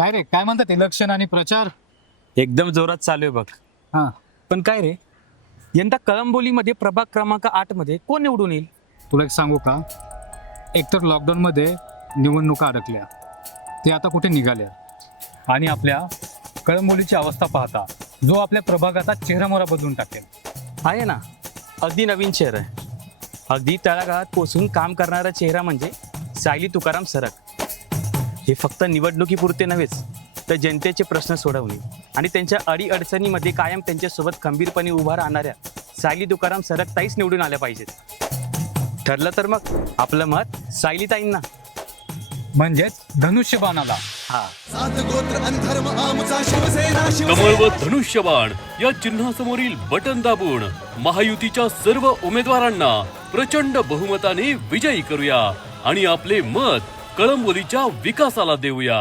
काय रे, काय म्हणतात इलेक्शन आणि प्रचार? एकदम जोरात चालू आहे बघ. हा, पण काय रे, यंदा कळंबोलीमध्ये प्रभाग क्रमांक 8 मध्ये कोण निवडून येईल? तुला एक सांगू का? एकतर लॉकडाऊनमध्ये निवडणुका अडकल्या, ते आता कुठे निघाल्या. आणि आपल्या कळंबोलीची अवस्था पाहता जो आपल्या प्रभागाचा चेहरामोहरा बदलून टाकेल. आहे ना, अगदी नवीन चेहरा आहे. अगदी तळागाळात पोचून काम करणारा चेहरा म्हणजे सायली तुकाराम सरक. हे फक्त निवडणुकीपुरते नव्हेच, तर जनतेचे प्रश्न सोडवणे आणि त्यांच्या अडीअडचणीमध्ये कायम त्यांच्यासोबत खंबीरपणे उभा राहणाऱ्या सायली तुकाराम सरक ताईच निवडून आल्या पाहिजेत. ठरलं तर मग आपलं मत सायली ताईंना. म्हणजेच धनुष्यबाणाला. हा, कमळ व धनुष्यबाण या चिन्हासमोरील बटन दाबून महायुतीच्या सर्व उमेदवारांना प्रचंड बहुमताने विजयी करूया आणि आपले मत कळंबोलीच्या विकासाला देऊया.